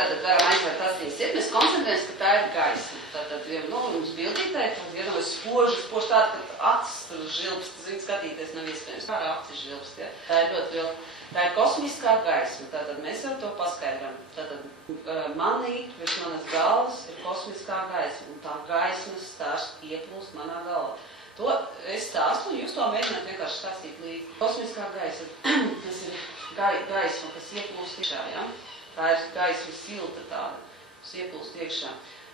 Tātad varam aizvērt astiņas iet, mēs koncentrējamies, ka tā ir gaisma. Tātad, ja mums bildītē, tad ir spoži tāda, ka acis tur žilbst, zin, skatīties nav iespējams. Kā acis žilbst, ja? Tā ir ļoti liela. Tā ir kosmiskā gaisma, tātad mēs jau to paskaidram. Tātad manī, virs manas galvas, ir kosmiskā gaisma, un tā gaismas stars ieplūst manā galvā. To es stāstu, un jūs to mēģināt vienkārši stāstīt līdzi. Kosmiskā gaisma, tas ir gaisma, kas ieplūst iekšā, ja? Tā ir gaisma silta tāda, kas ieplūst iekšā.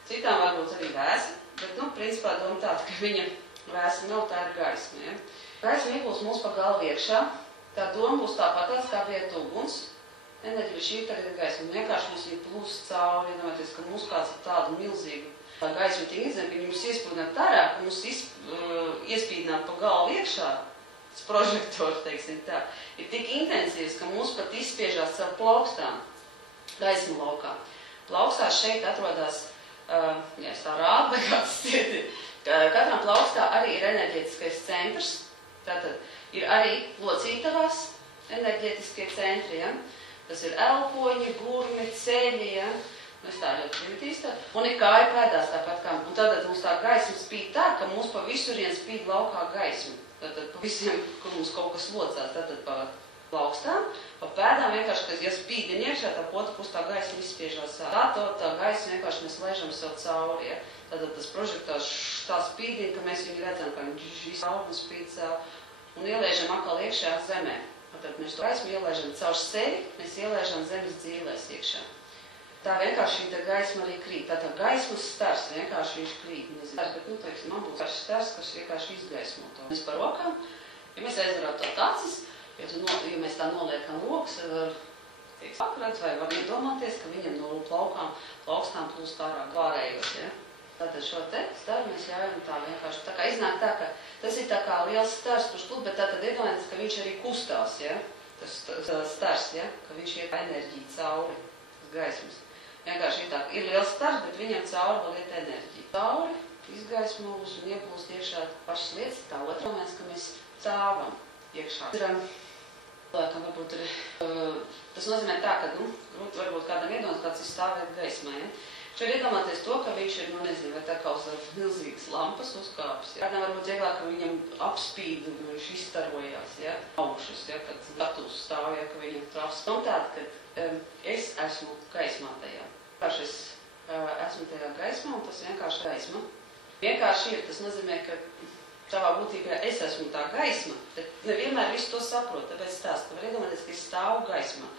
Citām varbūt arī vēsa, bet, principā doma tāda, ka viņa vēsa nav, tā ir gaisma, ja? Gaisma ieplūst mums pa galvu iekšā, tā doma būs tāpatās, kā bija uguns. Enerģija šī tagad ir gaisma, vienkārši mums viņa plūst cauri, vienojieties, ka mums kāds ir tādu milzīgu. Tā gaisma tik izdevuma, ka jums iespūdināt tārā, ka mums iespīdināt pa galvu iekšā, tas prožektors, teiksim tā, ir tik intensīvs, ka mums pat izspiežās caur plaukstām gaismu laukā. Plaukstās šeit atrodas, ja es tā rādu, vai kāds cieti, katram plaukstā arī ir enerģētiskais centrs, tātad ir arī locītavās enerģētiskie centri, ja? Tas ir elpoņi, gurmi, ceļi, ja? Es tā ļoti primitīvs tā. Un ir kāja pēdās tāpat kā. Un tad mums tā gaisma spīd tā, ka mums pa visurien spīd laukā gaisma. Tātad pa visiem, kur mums kaut kas locās, tātad pa plaukstām, pa pēdām vienkārši, kad ja spīdin iekšā, tā otra pus tā gaisma izspiežās. Tā gaisma vienkārši mēs laižam sev cauri, ja? Tātad tas prožektors tā spīdina, ka mēs viņu redzam, ka viņš cauri spīd sev un ielaižam atkal iekšā zemē. Tātad mēs to gaismu ielaižam caur sevi, mēs ielaižam zemes dzīvēs iekšā. Tā vienkārši šī gaisma arī krīt. Tātad gaismas stars vienkārši viņš krīt. Bet, teiksim, man būs stars, kas vienkārši izgaismo to. Mēs par rokām, ja mēs aizvarām to acis, ja mēs tā noliekam rokas, sakrats vai var iedomāties, ka viņam no plaukstām plūst ārā pārējos, ja? Tātad šo te staru mēs ļaujam tā vienkārši. Tā kā iznāk tā, ka tas ir tā kā liels stars, kurš plūst, bet tātad iedomāties, ka viņš arī kustās, ja? Tas stars, ja? Ka viņš iet enerģiju cauri, tas gaismas. Vienkārši ir tā, ir liels stars, bet viņam cauri vēl iet enerģija. Cauri, izgaismo mūs un ieplūst iekšā pašas lietas. Tā otrā mēs, ka mēs cāvam iekšā. Cilvēkam varbūt ir, tas nozīmē tā, ka, grūti varbūt kādam iedomāt, kāds ir stāvēt gaismā, ja? Šeit iedomāties to, ka viņš ir, nezinu, vai tā kaut kāds milzīgas lampas uzkāpis, ja? Kādam varbūt vieglāk, ka viņam apspīd un viņš izstarojās, ja? Augšas, ja? Kad status stāv, ja? Ka viņam trafs. Un tāda, ka es esmu gaismā tajā. Vienkārši es esmu tajā gaismā un tas vienkārši gaisma. Vienkārši ir, tas nozīmē, ka savā būtībā es esmu tā gaisma, bet nevienmēr visu to saprot, tāpēc stāst, ka var iedomāties, ka es stāvu gaismā.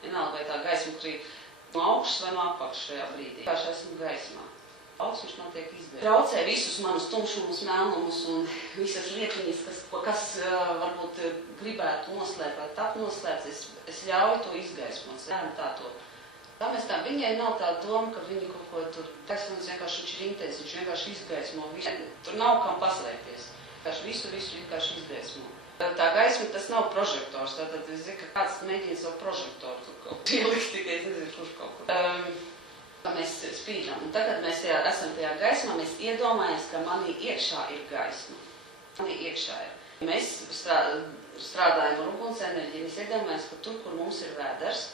Vienalga, vai tā gaisma krīt no augšas vai no apakšas šajā brīdī. Vienkārši esmu gaismā. Augsts viņš man tiek izdarīts. Traucē visus manus tumšumus, melnumus un visas lietiņas, kas varbūt gribētu noslēpt vai tap noslēpts, es ļauju to izgaismot. Tā mēs tā, viņai nav tā doma, ka viņi kaut ko tur, gaismons vienkārši viņš ir intensīvs, viņš vienkārši izgaismo visu. Tur nav kam paslēpties. Visu vienkārši izgaismo. Tā gaisma, tas nav prožektors, tātad es zinu, ka kāds mēģina savu prožektoru tur kaut ko ielikt, tikai es nezinu, kurš kaut kur. Kā mēs spīdām. Un tagad mēs esam tajā gaismā, mēs iedomājamies, ka manī iekšā ir gaisma. Manī iekšā ir. Mēs strādājam ar uguns enerģiju, mēs iedomājamies, ka tur, kur mums ir vēders,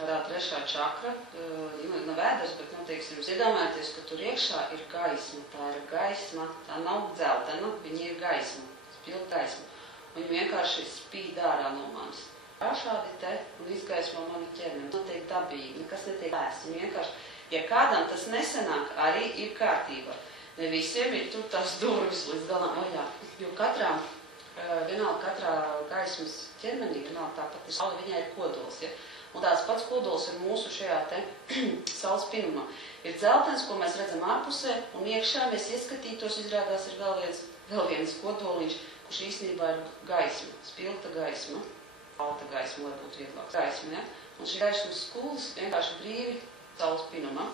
trešā čakra, nav vēders, bet, teiksim, jūs iedomājaties, ka tur iekšā ir gaisma. Tā ir gaisma, tā nav dzeltena, viņa ir gaisma, spilgta gaisma. Un viņa vienkārši spīd ārā no manis. Šādi te un izgaismo mani ķermeni. Notiek dabīgi, nekas netiek lēsts. Viņa vienkārši, ja kādam tas nesanāk, arī ir kārtība. Ne visiem ir tur tās durvis līdz galam vaļā. Jo vienalga katrā gaismas ķermenī, vienalga tāpat ir saule, viņai ir kodols. Ja? Un tāds pats kodols ir mūsu šajā te saules pinumā. Ir dzeltens, ko mēs redzam ārpusē, un iekšā mēs ieskatītos, izrādās ir vēl viens kodoliņš, kurš īstenībā ir gaisma, spilgta gaisma, balta gaisma, lai būtu vieglāk gaisma, ja? Un šī gaismas skūlis vienkārši brīvi saules pinumā.